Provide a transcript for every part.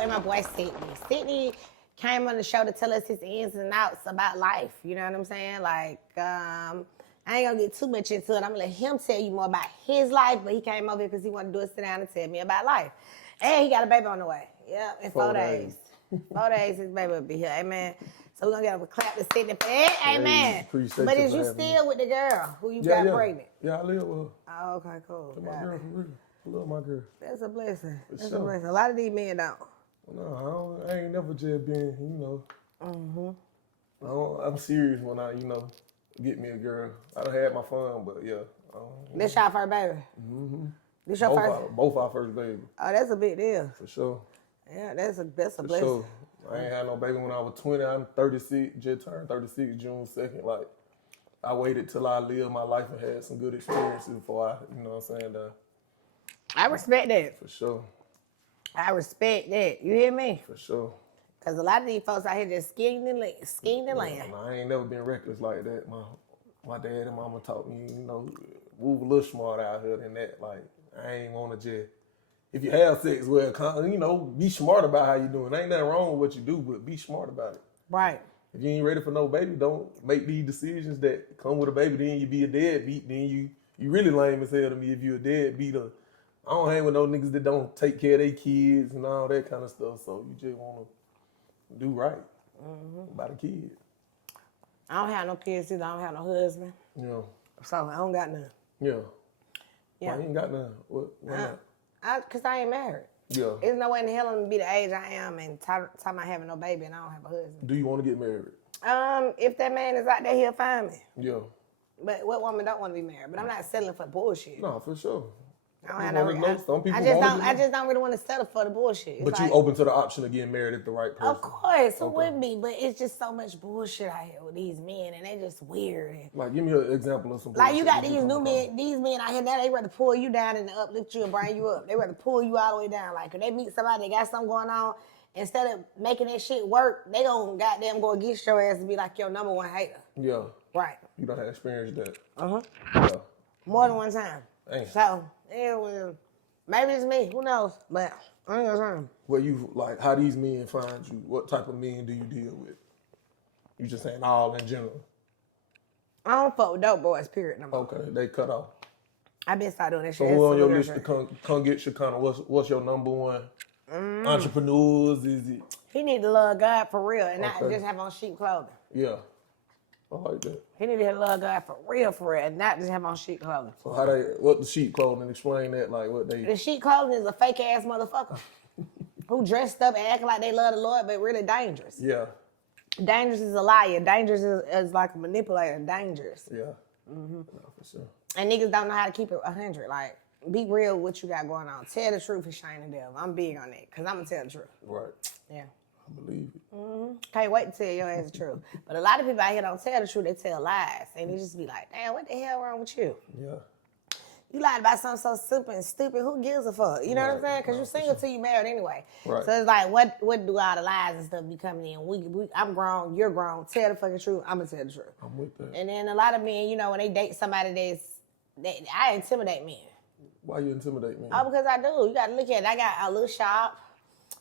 and my boy Sidney. Sidney came on the show to tell us his ins and outs about life. You know what I'm saying? Like, I ain't gonna get too much into it. I'm gonna let him tell you more about his life, but he came over here because he wanted to do a sit down and tell me about life. And he got a baby on the way. Yeah, in 4 days. 4 days, his baby will be here. Amen. So we're gonna get a clap to Sidney for that. Amen. But is you still with the girl who you got pregnant? Yeah, I live with her. Oh, okay, cool. That's my girl for real. I love my girl. That's a blessing. That's a blessing. A lot of these men don't. No, I ain't never just been, I'm serious when I, get me a girl. I done had my fun, but yeah. This your first baby? Mm-hmm. This your first? Both our first baby. Oh, that's a big deal. For sure. Yeah, that's a blessing. Sure. I ain't had no baby when I was 20. I'm 36, just turned 36 June 2nd. Like, I waited till I lived my life and had some good experiences before I, you know what I'm saying? I respect that. For sure. I respect that. You hear me? For sure. Because a lot of these folks out here just schemed the land. I ain't never been reckless like that. My dad and mama taught me, move a little smarter out here than that. Like, I ain't want to just, if you have sex, well, be smart about how you doing. Ain't nothing wrong with what you do, but be smart about it. Right. If you ain't ready for no baby, don't make these decisions that come with a baby. Then you be a deadbeat. Then you really lame as hell to me if you a deadbeat. I don't hang with no niggas that don't take care of their kids and all that kind of stuff. So you just want to do right by the kids. I don't have no kids either. I don't have no husband. Yeah. So I don't got none. Yeah. Why you ain't got none? Why not? Because I ain't married. Yeah. There's no way in the hell I'm going to be the age I am and time I having no baby and I don't have a husband. Do you want to get married? If that man is out there, he'll find me. Yeah. But what woman don't want to be married? But I'm not settling for bullshit. No, for sure. I just don't really want to settle for the bullshit. But you open to the option of getting married if the right person. Of course, who wouldn't be? But it's just so much bullshit out here with these men, and they just weird. Like, give me an example of some bullshit. Like, you got these new men, these men out here now, they rather pull you down and uplift you and bring you up. They rather pull you all the way down. Like, if they meet somebody that got something going on, instead of making that shit work, they gonna goddamn go against your ass and be like your number one hater. Yeah. Right. You done had experienced that. Yeah. More than one time. Damn. So, maybe it's me. Who knows? But I ain't gonna say. Well, how these men find you? What type of men do you deal with? You just saying all in general? I don't fuck with dope boys, period. No more. Okay, they cut off. I been started doing that shit. So who on your list to come get Shekinah? What's your number one? Entrepreneurs, is it? He need to love God for real and not just have on cheap clothing. Yeah. I like that. He need to love God for real, and not just have on cheap clothing. So what the sheep clothing? Explain that, like what they. The sheep clothing is a fake ass motherfucker who dressed up and acting like they love the Lord, but really dangerous. Yeah. Dangerous is a liar. Dangerous is like a manipulator. Dangerous. Yeah. No, for sure. And niggas don't know how to keep it 100. Like, be real with what you got going on. Tell the truth and shame the devil. I'm big on that because I'm gonna tell the truth. Right. Yeah. I believe it. Can't wait to tell your ass the truth. But a lot of people out here don't tell the truth, they tell lies. And they just be like, damn, what the hell wrong with you? Yeah. You lied about something so simple and stupid, who gives a fuck? You know what I'm saying? Because you're single till you married anyway. Right. So it's like, what do all the lies and stuff be coming in? I'm grown, you're grown, tell the fucking truth, I'm gonna tell the truth. I'm with that. And then a lot of men, when they date somebody I intimidate men. Why you intimidate men? Oh, because I do. You gotta look at it. I got a little shop.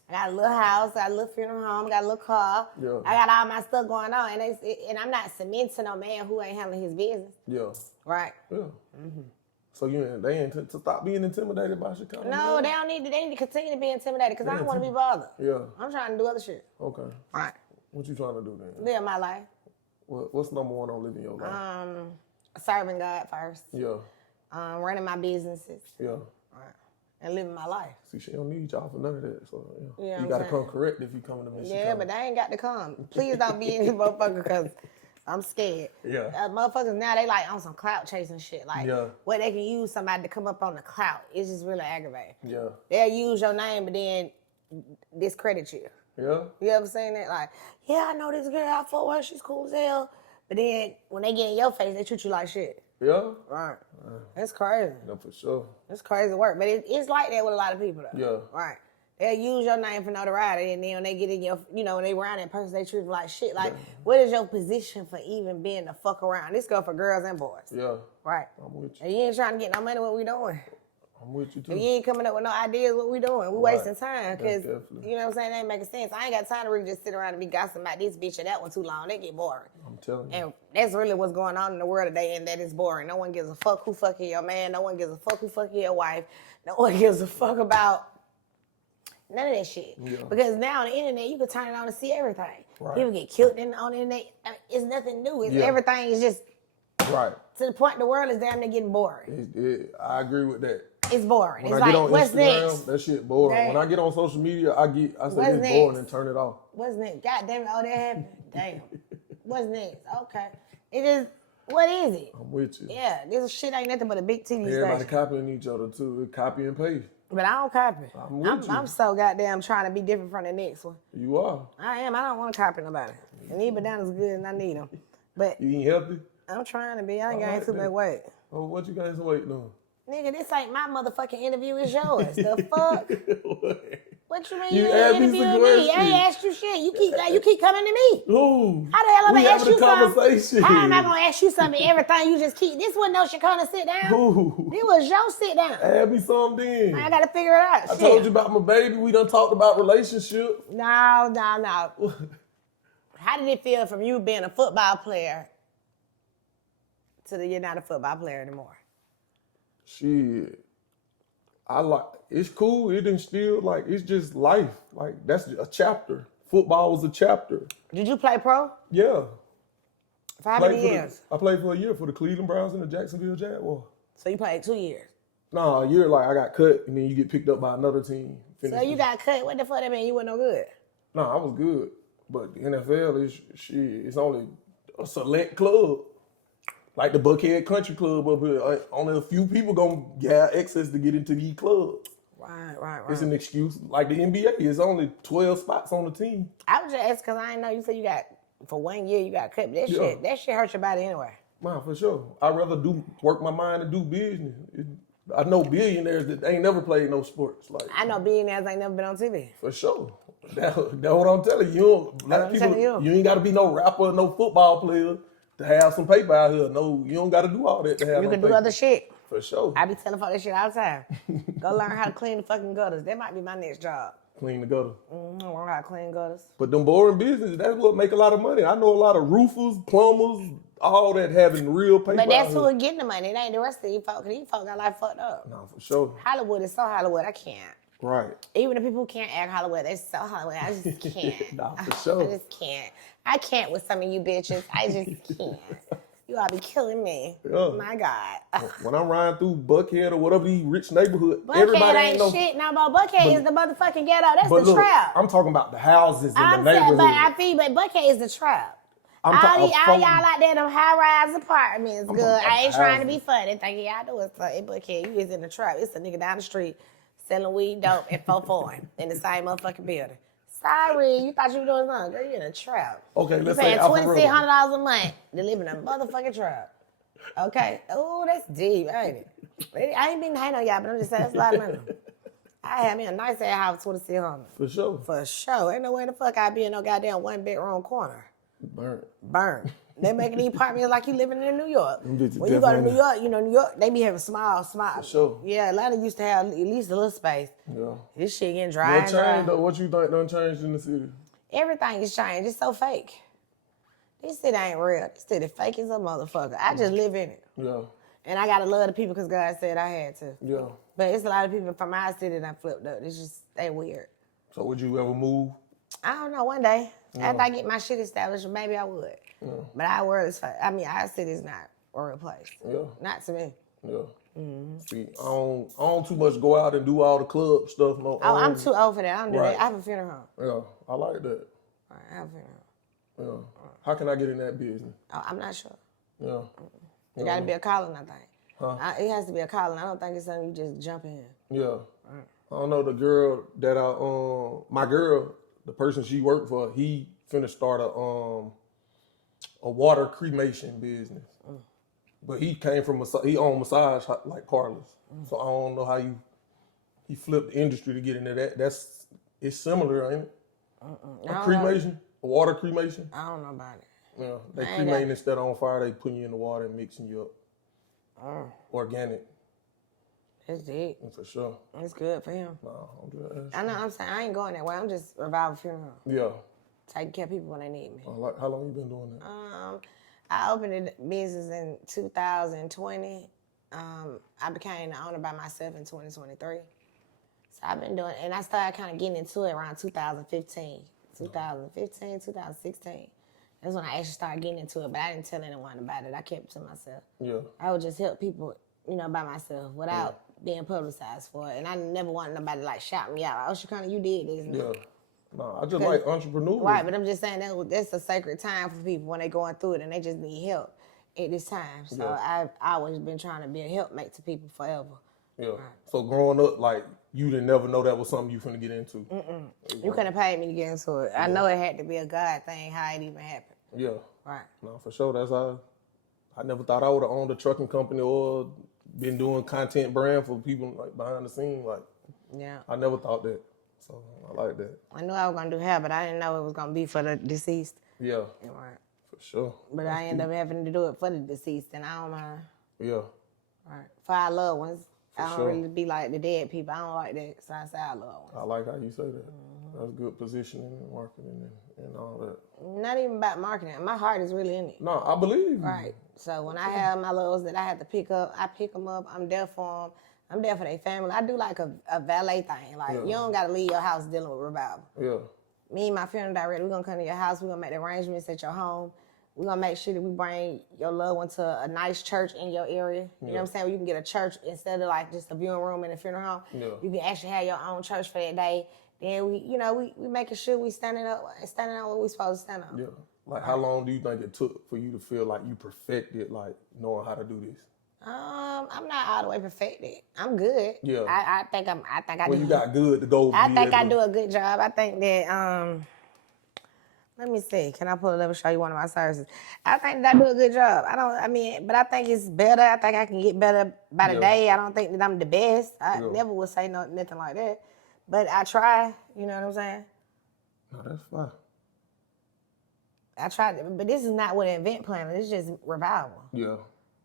I got a little house, I got a little funeral home, I got a little car. Yeah. I got all my stuff going on. And I'm not cementing no man who ain't handling his business. Yeah. Right. Yeah. So they ain't to stop being intimidated by Shekinah? No, they don't need to. They need to continue to be intimidated because I don't want to be bothered. Yeah. I'm trying to do other shit. Okay. Right. What you trying to do then? Live my life. What's number one on living your life? Serving God first. Yeah. Running my businesses. Yeah. And living my life. See, she don't need y'all for none of that. So yeah, you got to come correct if you come to me. Yeah, but they ain't got to come. Please don't be in this motherfucker because I'm scared. Yeah. Motherfuckers now, they like on some clout chasing shit. Like, where they can use somebody to come up on the clout. It's just really aggravating. Yeah. They'll use your name, but then discredit you. Yeah. You ever seen that? Like, yeah, I know this girl, I fuck with her, she's cool as hell. But then when they get in your face, they treat you like shit. Yeah? Right. That's crazy. No, for sure. That's crazy work. But it's like that with a lot of people, though. Yeah. Right. They'll use your name for notoriety, and then when they get in your, when they around that person, they treat them like shit. Like, what is your position for even being the fuck around? This go for girls and boys. Yeah. Right. I'm with you. And you ain't trying to get no money, what we doing? I'm with you too. If you ain't coming up with no ideas, what we doing? We wasting time because, That's you know what I'm saying, that ain't making sense. I ain't got time to really just sit around and be gossiping about this bitch or that one too long. They get boring. I'm telling you. And that's really what's going on in the world today, and that is boring. No one gives a fuck who fucking your man. No one gives a fuck who fucking your wife. No one gives a fuck about none of that shit. Yeah. Because now on the internet, you can turn it on and see everything. Right. People get killed on the internet. I mean, it's nothing new. It's everything is just right. to the point the world is damn near getting boring. I agree with that. It's boring. When it's I get like, on what's Instagram, next? that shit boring. Damn. When I get on social media, I say What's it's next? boring and turn it off. What's next? God damn it, oh, that happened. Damn. What's next? Okay. It is, what is it? I'm with you. Yeah, this shit ain't nothing but a big TV Everybody station. copying each other too. It copy and paste. But I don't copy. I'm so goddamn trying to be different from the next one. You are. I am. I don't want to copy nobody. And these bananas good and I need them. But You eating healthy? I'm trying to be. I ain't I gained like too much that. weight. Oh, what you guys waiting on? Nigga, this ain't my motherfucking interview. It's yours. The fuck? What you mean you asked ain't me some interviewing me? I questions. ain't asked you shit. You keep coming to me. Ooh. How the hell am I We gonna ask having you a conversation. something? How am I gonna ask you something? Everything you just keep. This wasn't no Shekinah sit down. Ooh. This was your sit down. Add me something then. I gotta figure it out. I told you about my baby. We done talked about relationships. No. How did it feel from you being a football player to you're not a football player anymore? Shit. It's cool. It didn't still, it's just life. Like, that's a chapter. Football was a chapter. Did you play pro? Yeah. For how many years? I played for a year for the Cleveland Browns and the Jacksonville Jaguars. So you played 2 years? Nah, a year, I got cut, and then you get picked up by another team. So you got cut. What the fuck that mean? You weren't no good? Nah, I was good. But the NFL it's only a select club. Like the Buckhead Country Club up here. Only a few people gonna have access to get into these clubs. Right. It's an excuse. Like the NBA, it's only 12 spots on the team. I was just asking because I didn't know you said you got, for 1 year, you got cut. But that shit hurt your body anyway. Man, for sure. I'd rather work my mind and do business. I know billionaires that ain't never played no sports. I know billionaires ain't never been on TV. For sure. That's what I'm telling you. You ain't got to be no rapper or no football player to have some paper out here. No, you don't got to do all that to have You no can paper. do other shit. For sure. I be telling folks that shit all the time. Go learn how to clean the fucking gutters. That might be my next job. Clean the gutter. Learn how to clean gutters. But them boring business, that's what make a lot of money. I know a lot of roofers, plumbers, all that having real paper. But that's out who here. are getting the money. It ain't the rest of these folks. Because these folks got life fucked up. No, for sure. Hollywood is so Hollywood. I can't. Right. Even the people who can't act Hollywood, they're so Hollywood. I just can't. Nah, for sure. I just can't. I can't with some of you bitches. I just can't. You all be killing me. Yeah. My God. When I'm riding through Buckhead or whatever these rich neighborhood, Buckhead everybody ain't shit. No, but Buckhead is the motherfucking ghetto. That's the look, trap. I'm talking about the houses in I'm the saying, neighborhood. but I feel, but Buckhead is the trap. All y'all out there, them high-rise apartments, good. I ain't trying to be funny. Thinking y'all do it. In Buckhead, you is in the trap. It's a nigga down the street selling weed dope at 440 in the same motherfucking building. Sorry, you thought you were doing something. Girl, you in a trap. Okay, let's you say paying $2,600 a month to live in a motherfucking trap. Okay. Oh, that's deep, ain't it? I ain't been hating on y'all, but I'm just saying that's a lot of money. I had me a nice ass house for $2,600. For sure. For sure. Ain't no way in the fuck I be in no goddamn 1-bedroom corner. Burn. They making these apartments like you living in New York. When you go to New York, New York, they be having small. For sure. Yeah, Atlanta used to have at least a little space. Yeah. This shit getting dry. What changed though? What you think done changed in the city? Everything is changed. It's so fake. This shit ain't real. This shit is fake as a motherfucker. I just live in it. Yeah. And I gotta love the people because God said I had to. Yeah. But it's a lot of people from our city that flipped up. It's just, they weird. So would you ever move? I don't know, one day. After I get my shit established, maybe I would. Yeah. But our world is, our city is not a real place. Yeah. Not to me. Yeah. Mm-hmm. See, I don't too much go out and do all the club stuff. No. Oh, I'm too old for that. I don't do that. I have a funeral home. Yeah, I like that. I have a funeral home. Yeah. How can I get in that business? Oh, I'm not sure. Yeah. It got to be a calling, I think. Huh? It has to be a calling. I don't think it's something you just jump in. Yeah. I don't know, the girl that my girl, the person she worked for, he finna start a water cremation business. But he came from he owned massage like parlors. So I don't know how he flipped the industry to get into that. It's similar, ain't it? A cremation, a water cremation. I don't know about it. Yeah, they cremating instead of on fire. They putting you in the water and mixing you up. Organic. It's deep. For sure. It's good for him. No, I'm just asking. I know. I'm saying I ain't going that way. I'm just revival funeral. Yeah. Taking care of people when they need me. How long you been doing that? I opened the business in 2020. I became the owner by myself in 2023. So I've been doing, and I started kind of getting into it around 2015, 2016. That's when I actually started getting into it, but I didn't tell anyone about it. I kept it to myself. Yeah. I would just help people, by myself without being publicized for it. And I never wanted nobody like shout me out. Oh, Shekinah, you did this. Yeah. No, I just like entrepreneurs. Right, but I'm just saying that's a sacred time for people when they're going through it and they just need help at this time. So I've always been trying to be a helpmate to people forever. Yeah. Right. So growing up, like, you didn't never know that was something you finna get into. You couldn't have paid me to get into it. I know it had to be a God thing, how it even happened. Yeah. Right. No, for sure. That's how I never thought I would have owned a trucking company or been doing content brand for people like behind the scenes. Like, I never thought that. So I like that. I knew I was gonna do hair, but I didn't know it was gonna be for the deceased. Yeah. Right. For sure. But I ended up having to do it for the deceased, and I don't mind. Yeah. Right. For our loved ones. For I don't really be like the dead people. I don't like that, so I say our loved ones. I like how you say that. That's good positioning and marketing and all that. Not even about marketing. My heart is really in it. No, I believe you. Right. So when I have my loved ones that I have to pick up, I pick them up. I'm there for them. I'm there for their family. I do like a valet thing. Like, you don't got to leave your house dealing with revival. Yeah. Me and my funeral director, we're going to come to your house. We're going to make the arrangements at your home. We're going to make sure that we bring your loved one to a nice church in your area. You know what I'm saying? Where you can get a church instead of like just a viewing room in a funeral home. Yeah. You can actually have your own church for that day. Then we making sure we standing on what we supposed to stand on. Yeah. Like, how long do you think it took for you to feel like you perfected, like, knowing how to do this? I'm not all the way perfected. I'm good. Yeah. I think I Well, do. you got good to go. I think I do a good job. I think that let me see. Can I pull it up and show you one of my services? I think that I do a good job. But I think it's better. I think I can get better by the day. I don't think that I'm the best. I never would say nothing like that. But I try. You know what I'm saying? No, that's fine. I tried, but this is not what an event planner. It's just revival. Yeah.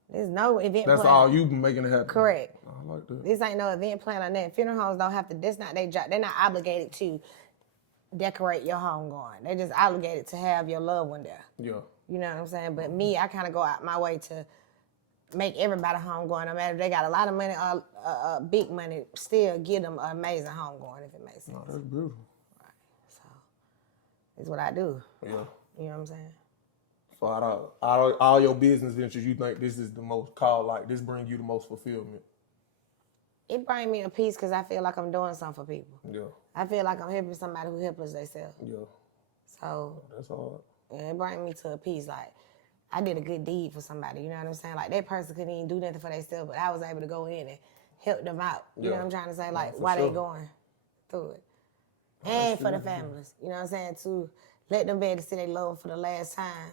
There's no event planner. That's all you been making it happen. Correct. I like that. This ain't no event planner. Nothing. Funeral homes don't have to. That's not their job. They're not obligated to decorate your home going. They're just obligated to have your loved one there. Yeah. You know what I'm saying? But me, I kind of go out my way to make everybody home going. No matter if they got a lot of money or big money, still give them an amazing home going, if it makes sense. No, that's beautiful. Right. So, it's what I do. Yeah. You know what I'm saying? So out of all your business ventures, you think this is the most called, like, this brings you the most fulfillment? It brings me a peace because I feel like I'm doing something for people. Yeah. I feel like I'm helping somebody who helpless themselves. Yeah. So that's hard. Yeah, it brings me to a peace. Like, I did a good deed for somebody. You know what I'm saying? Like, that person couldn't even do nothing for themselves, but I was able to go in and help them out. You know what I'm trying to say? Like, why they going through it. And for the families. You know what I'm saying? To let them be able to see their loved one for the last time.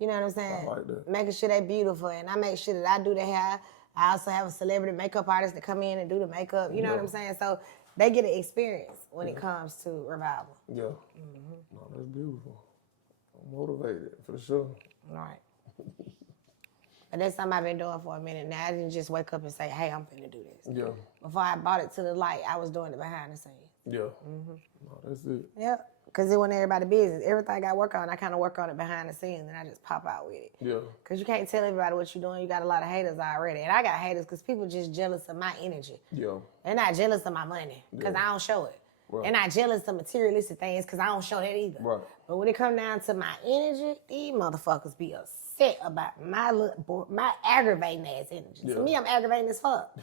You know what I'm saying? I like that. Making sure they beautiful. And I make sure that I do the hair. I also have a celebrity makeup artist that come in and do the makeup. You know what I'm saying? So they get an experience when it comes to revival. Yeah. No, that's beautiful. I'm motivated, for sure. All right. But that's something I've been doing for a minute now. I didn't just wake up and say, hey, I'm finna do this. Yeah. Before I brought it to the light, I was doing it behind the scenes. Yeah. No, that's it. Yeah. Because it wasn't everybody's business. Everything I work on, I kind of work on it behind the scenes, and I just pop out with it. Yeah. Because you can't tell everybody what you're doing. You got a lot of haters already. And I got haters because people just jealous of my energy. Yeah. They're not jealous of my money because I don't show it. Right. They're not jealous of materialistic things because I don't show that either. Right. But when it comes down to my energy, these motherfuckers be upset about my aggravating ass energy. Yeah. To me, I'm aggravating as fuck.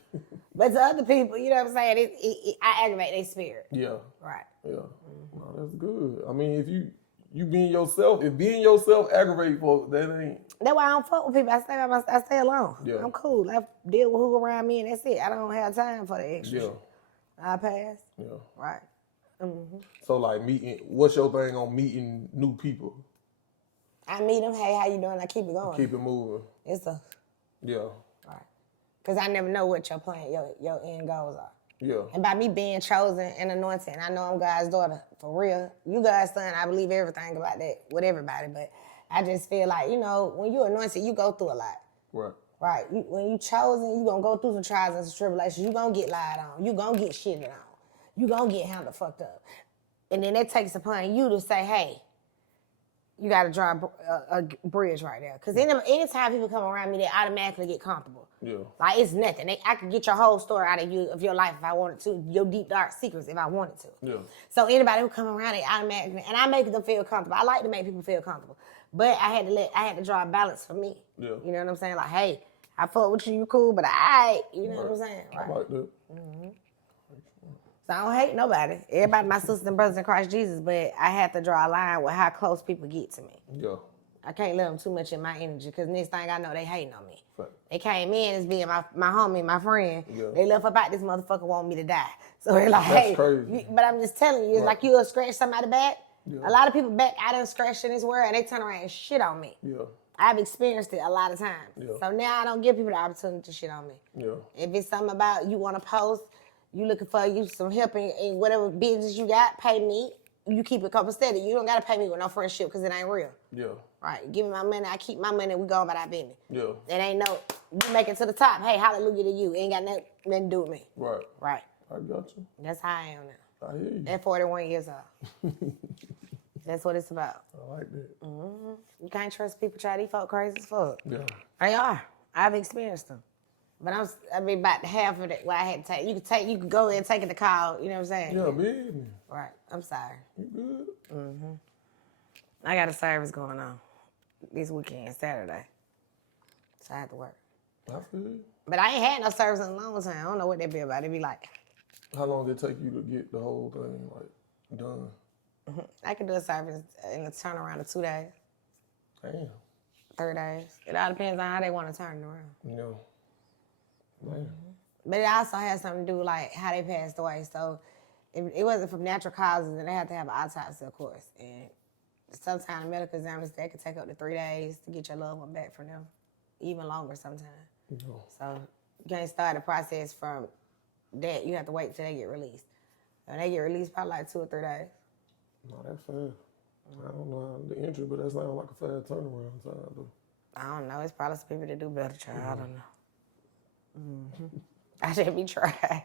But to other people, you know what I'm saying? I aggravate their spirit. Yeah. Right. Yeah. No, that's good. I mean, if you being yourself, if being yourself aggravate folks, that ain't. That's why I don't fuck with people. I stay alone. Yeah. I'm cool. I deal with who around me, and that's it. I don't have time for the extra Yeah. shit. I pass. Yeah. Right. Mm-hmm. So, like, what's your thing on meeting new people? I meet them. Hey, how you doing? I keep it going. Keep it moving. Yeah. Right. Because I never know what your plan, your end goals are. Yeah. And by me being chosen and anointed, I know I'm God's daughter, for real. You God's son, I believe everything about that with everybody. But I just feel like, when you're anointed, you go through a lot. Right. Right. When you chosen, you gonna go through some trials and some tribulations. You gonna get lied on. You gonna get shitted on. You gonna get handled fucked up. And then that takes upon you to say, hey, you got to draw a bridge right there. Because anytime people come around me, they automatically get comfortable. Yeah. Like, it's nothing. I could get your whole story out of your life if I wanted to, your deep, dark secrets if I wanted to. Yeah. So anybody who come around, they automatically, and I make them feel comfortable. I like to make people feel comfortable. But I had to draw a balance for me. Yeah. You know what I'm saying? Like, hey, I fuck with you cool, but you know what I'm saying? Right. I like that. Mm-hmm. So I don't hate nobody. Everybody, my sisters and brothers in Christ Jesus, but I have to draw a line with how close people get to me. Yeah. I can't let them too much in my energy because next thing I know, they hating on me. Right. They came in as being my homie, my friend. Yeah. They left about this motherfucker want me to die. So they're like, That's hey, crazy. But I'm just telling you, it's like you'll scratch somebody back. Yeah. A lot of people back I done scratched in this world and they turn around and shit on me. Yeah. I've experienced it a lot of times. Yeah. So now I don't give people the opportunity to shit on me. Yeah. If it's something about you want to post, you looking for some help in whatever business you got, pay me. You keep it couple steady. You don't got to pay me with no friendship because it ain't real. Yeah. Right. Give me my money. I keep my money. We go about our business. Yeah. It ain't no, you make it to the top. Hey, hallelujah to you. It ain't got nothing to do with me. Right. Right. I got you. That's how I am now. I hear you. At 41 years old. That's what it's about. I like that. Mm-hmm. You can't trust people. Try these folk crazy as fuck. Yeah. They are. I've experienced them. But about half of it, what I had to take. You could go there and take it to call. You know what I'm saying? Yeah, baby. Right. I'm sorry. You good? Mm-hmm. I got a service going on this weekend, Saturday. So I have to work. I feel you. But I ain't had no service in a long time. I don't know what that be about. It be like. How long did it take you to get the whole thing, like, done? I can do a service in a turnaround of 2 days. Damn. 3 days. It all depends on how they want to turn it around. Yeah. Man. But it also has something to do with like how they passed away. So if it wasn't from natural causes, then they have to have an autopsy, of course. And sometimes medical examiners, they could take up to 3 days to get your loved one back from them. Even longer sometimes. Yeah. So you can't start the process from that. You have to wait till they get released. When they get released, probably like 2 or 3 days. No, that's fast. I don't know the entry, but that sounds like a fast turnaround time, though. I don't know. It's probably some people that do better, child. I don't know. Mm-hmm. I should be trying.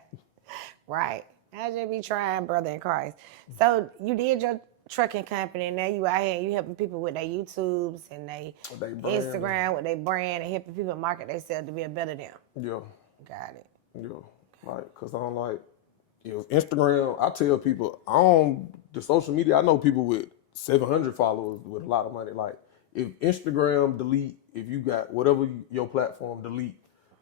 Right. I should be trying, brother in Christ. So you did your trucking company, and now you out here and you helping people with their YouTubes and their Instagram, with their brand, and helping people market themselves to be a better them. Yeah. Got it. Yeah. Like, because I don't like, Instagram, I tell people, on the social media, I know people with 700 followers with a lot of money. Like, if Instagram delete, if you got whatever your platform delete,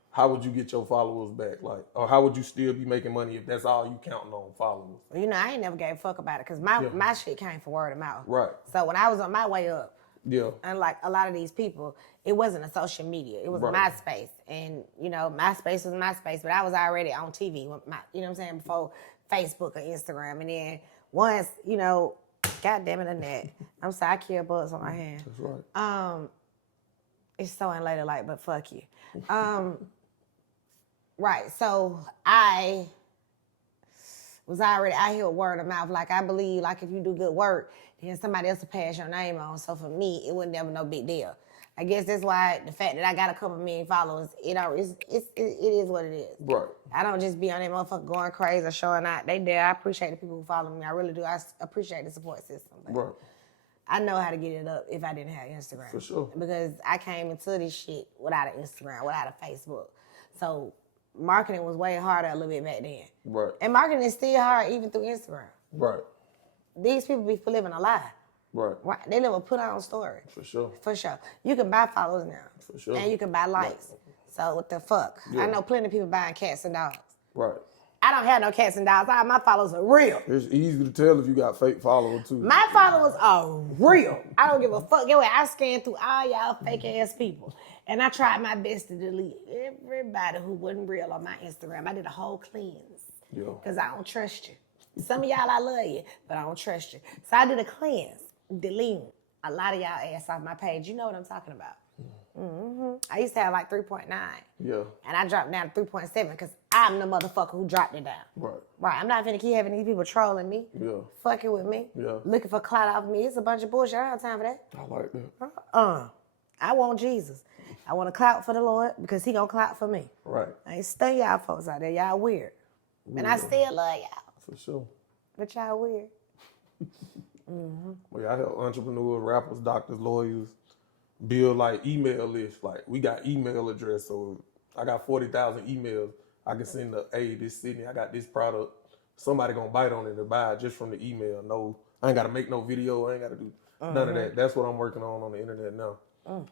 how would you get your followers back? Like, or how would you still be making money if that's all you counting on followers? Well, you know, I ain't never gave a fuck about it because my shit came from word of mouth. Right. So when I was on my way up, yeah, unlike a lot of these people, it wasn't a social media. It was MySpace. And, you know, MySpace was MySpace, but I was already on TV, you know what I'm saying, before Facebook or Instagram. And then once, you know, God damn it, Annette. I'm sorry, I kill bugs on my hand. That's right. It's so unladylike, but fuck you. Right, so I was already out here with word of mouth. Like, I believe, like, if you do good work, then somebody else will pass your name on. So for me, it was never no big deal. I guess that's why the fact that I got a couple million followers, it is what it is. Right. I don't just be on that motherfucker going crazy or showing out. They there. I appreciate the people who follow me. I really do. I appreciate the support system. But Right. I know how to get it up if I didn't have Instagram. For sure. Because I came into this shit without an Instagram, without a Facebook. So marketing was way harder a little bit back then. Right. And marketing is still hard even through Instagram. Right. These people be living a lie. Right. Right. They live a put on story. For sure. For sure. You can buy followers now. For sure. And you can buy likes. Right. So what the fuck? Yeah. I know plenty of people buying cats and dogs. Right. I don't have no cats and dogs. All my followers are real. It's easy to tell if you got fake followers too. My followers are real. I don't give a fuck. Get away. I scanned through all y'all fake ass people. And I tried my best to delete everybody who wasn't real on my Instagram. I did a whole cleanse. Yeah. Because I don't trust you. Some of y'all, I love you, but I don't trust you. So I did a cleanse, deleting a lot of y'all ass off my page. You know what I'm talking about. Mm-hmm. I used to have like 3.9. Yeah. And I dropped down to 3.7 because I'm the motherfucker who dropped it down. Right. Right. I'm not finna keep having these people trolling me. Yeah. Fucking with me. Yeah. Looking for clout off me. It's a bunch of bullshit. I don't have time for that. I like that. I want Jesus. I want to clout for the Lord because he gonna clout for me. Right. I ain't stun y'all folks out there. Y'all weird. And I still love y'all. For sure. But y'all weird. Well, yeah, I help entrepreneurs, rappers, doctors, lawyers build like email lists. Like we got email address, so I got 40,000 emails. I can send hey, this Sidney, I got this product. Somebody gonna bite on it and buy it just from the email. No, I ain't gotta make no video. I ain't gotta do none of that. That's what I'm working on the internet now.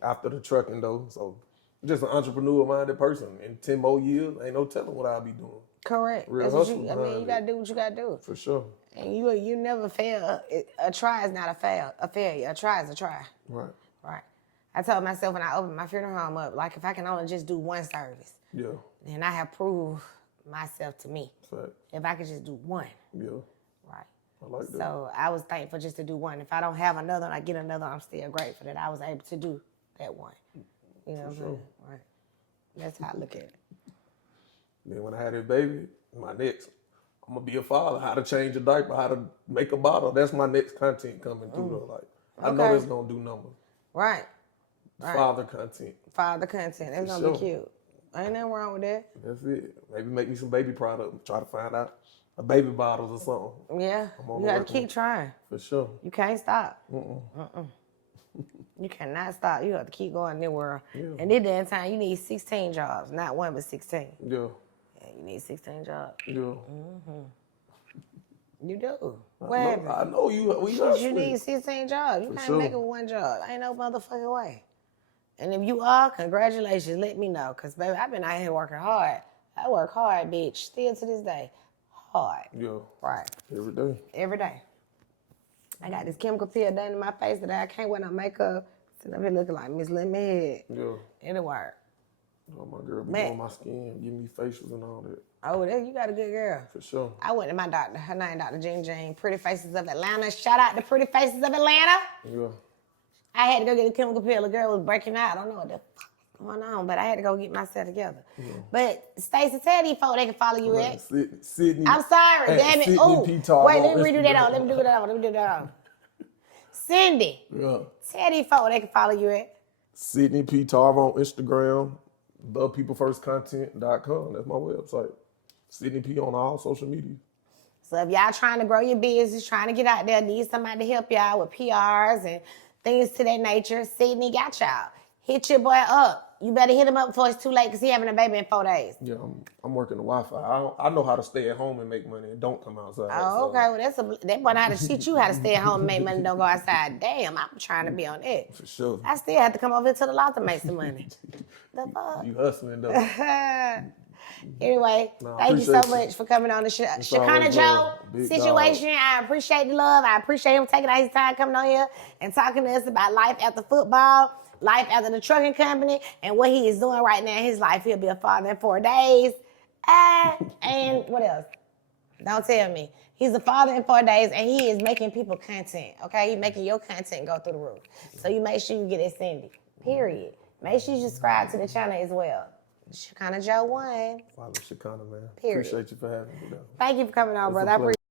After the trucking though, so just an entrepreneur-minded person. In 10 more years, ain't no telling what I'll be doing. Correct. Real That's what hustle you behind gotta it. do what you gotta do. For sure. And you never fail. A try is not a failure. A try is a try. Right. Right. I told myself when I opened my funeral home up, like if I can only just do one service, Yeah. then I have proved myself to me. Fact. If I could just do one. Yeah. Right. I like that. So I was thankful just to do one. If I don't have another and I get another, I'm still grateful that I was able to do that one. You know what I'm saying? Right. That's how I look at it. Then when I had that baby, my next, I'm gonna be a father. How to change a diaper, how to make a bottle. That's my next content coming through though. Like I know that's gonna do numbers. Right. Right. Father content. Father content. That's For gonna be sure. cute. Ain't nothing wrong with that. That's it. Maybe make me some baby product. Try to find out a baby bottles or something. Yeah. You gotta keep trying. For sure. You can't stop. You cannot stop. You have to keep going in the world. Yeah. And this damn time, you need 16 jobs. Not one, but 16. Yeah. Yeah, you need 16 jobs. Yeah. You do. What I happened? know you. We You hustling. need 16 jobs. You For can't sure. make it with one job. Ain't no motherfucking way. And if you are, congratulations. Let me know. Because, baby, I've been out here working hard. I work hard, bitch. Still to this day. Hard. Yeah. Right. Every day. Every day. I got this chemical peel done in my face today. I can't wear no makeup. Sitting up here looking like Miss Let Me Head. Yeah. It'll work. Oh, my girl be Man. doing my skin, give me facials and all that. Oh, there you got a good girl. For sure. I went to my doctor. Her name Dr. Jean Jane. Pretty Faces of Atlanta. Shout out to Pretty Faces of Atlanta. Yeah. I had to go get a chemical peel. The girl was breaking out. I don't know what the fuck is going on, but I had to go get myself together. Yeah. But Stacey, tell these folks they can follow you at. Sidney. I'm sorry, damn it. Sidney Ooh, P. Tarr wait, let on me redo that Instagram. on. Let me do that on. Cindy, Yeah. tell these folks they can follow you at. Sidney P. Tarr on Instagram. ThePeopleFirstContent.com. That's my website. Sidney P. on all social media. So if y'all trying to grow your business, trying to get out there, need somebody to help y'all with PRs and things to that nature, Sidney got y'all. Hit your boy up. You better hit him up before it's too late because he having a baby in 4 days. Yeah, I'm working the Wi-Fi. I know how to stay at home and make money and don't come outside. Oh, okay. Well, that boy know how to teach you how to stay at home and make money and don't go outside. Damn, I'm trying to be on that. For sure. I still have to come over here to the lot to make some money. The fuck? You hustling though. Anyway, thank you so appreciate you. much for coming on the Shekinah always Jo love. Big situation. I appreciate the love. I appreciate him taking out his time coming on here and talking to us about life after football, life after the trucking company, and what he is doing right now in his life. He'll be a father in 4 days. And what else? Don't tell me. He's a father in 4 days, and he is making people content, okay? He's making your content go through the roof. So you make sure you get it, Cindy, period. Make sure you subscribe to the channel as well. Shekinah Jo 1. Follow Shekinah, man. Period. Appreciate you for having me though. Thank you for coming on, It's a brother. I appreciate